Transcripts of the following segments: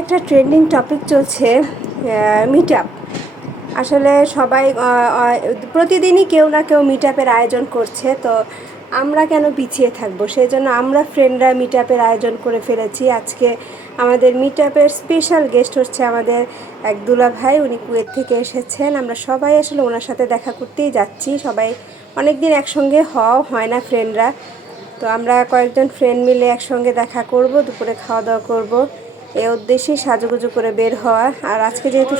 একটা trending topic চলছে meet up. আসলে সবাই প্রতিদিনই কেউ না কেউ মিট আপের আয়োজন করছে, তো আমরা কেন পিছিয়ে থাকবো? সেই জন্য আমরা ফ্রেন্ডরা মিট আপের আয়োজন করে ফেলেছি। আজকে আমাদের মিট আপের স্পেশাল গেস্ট হচ্ছে আমাদের এক দুলা ভাই, উনি কুয়েত থেকে এসেছেন। আমরা সবাই আসলে ওনার সাথে দেখা করতেই যাচ্ছি। সবাই অনেক দিন একসঙ্গে হয় না ফ্রেন্ডরা, তো আমরা কয়েকজন ফ্রেন্ড মিলে একসঙ্গে দেখা করব, দুপুরে খাওয়া দাওয়া করব, এই উদ্দেশ্যেই সাজুগুজু করে বের হওয়া। আর আজকে যেহেতু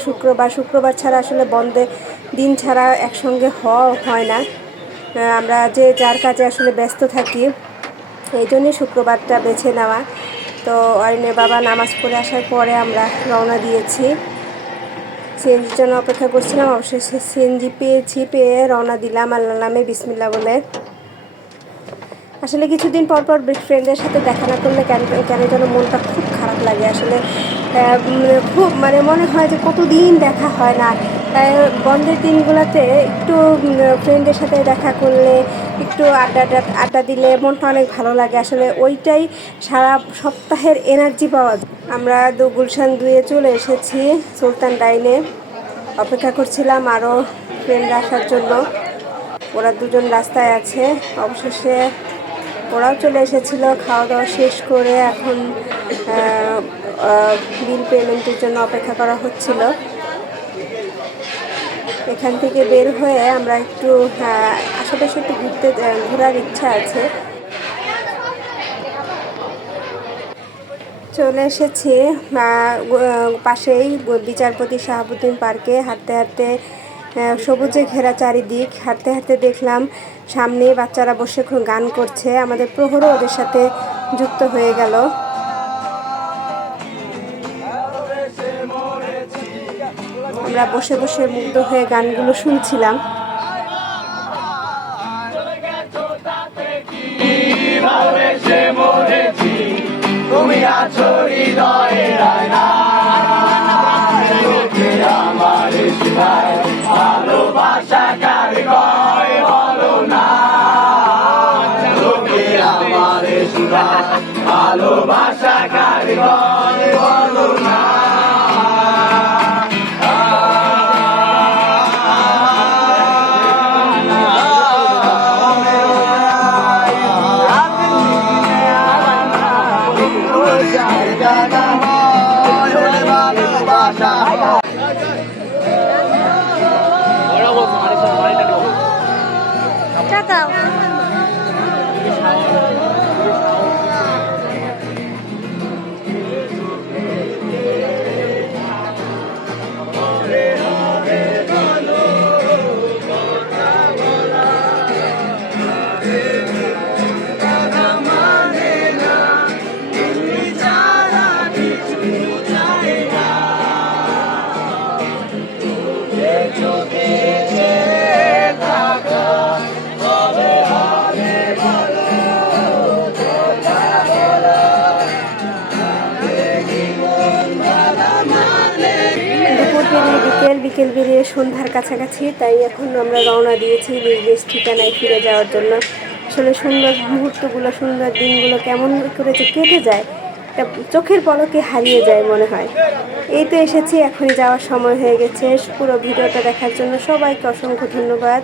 শুক্রবার ছাড়া আসলে বন্ধের দিন ছাড়া একসঙ্গে হয় না, আমরা যে যার কাজে আসলে ব্যস্ত থাকি, এই জন্যই শুক্রবারটা বেছে নেওয়া। তো অরিনে বাবা নামাজ পড়ে আসার পরে আমরা রওনা দিয়েছি। সিএনজির জন্য অপেক্ষা করছিলাম, অবশেষে সিএনজি পেয়ে রওনা দিলাম আল্লাহর নামে বিসমিল্লাহ বলে। আসলে কিছুদিন পর ফ্রেন্ডের সাথে দেখা না করলে কেন যেন মনটা খুব খারাপ লাগে। আসলে খুব মনে হয় যে কতদিন দেখা হয় না। বন্ধের দিনগুলোতে একটু ফ্রেন্ডের সাথে দেখা করলে, একটু আড্ডা দিলে মনটা অনেক ভালো লাগে। আসলে ওইটাই সারা সপ্তাহের এনার্জি পাওয়া যায়। আমরা গুলশান 2-এ চলে এসেছি, সুলতান ডাইনে অপেক্ষা করছিলাম আরও ফ্রেন্ডরা আসার জন্য। ওরা দুজন রাস্তায় আছে, অবশেষে ওরাও চলে এসেছিলো। খাওয়া দাওয়া শেষ করে এখন বিল পেমেন্টের জন্য অপেক্ষা করা হচ্ছিল। এখান থেকে বের হয়ে আমরা একটু আশেপাশে একটু ঘোরার ইচ্ছা আছে। চলে এসেছি পাশেই বিচারপতি শাহাবুদ্দিন পার্কে। হাঁটতে হাঁটতে সবুজে ঘেরা চারিদিক, হাঁটতে হাঁটতে দেখলাম সামনে বাচ্চারা বসে গান করছে। আমাদের প্রহরও ওদের সাথে যুক্ত হয়ে গেল। আমরা বসে বসে মুগ্ধ হয়ে গানগুলো শুনছিলাম। তুমি আছো হৃদয়ের আয়না, আমার ভালোবাসা কার কয় বলো না, আমার ভালোবাসা কার কয় বলো না। বিকেল বেরিয়ে সন্ধ্যার কাছাকাছি, তাই এখন আমরা রওনা দিয়েছি নিজ ঠিকানায় ফিরে যাওয়ার জন্য। আসলে সুন্দর মুহূর্তগুলো, সুন্দর দিনগুলো কেমন করে যে কেটে যায়, চোখের পলকে হারিয়ে যায় মনে হয়। এই তো এসেছি, এখনই যাওয়ার সময় হয়ে গেছে। পুরো ভিডিওটা দেখার জন্য সবাইকে অসংখ্য ধন্যবাদ।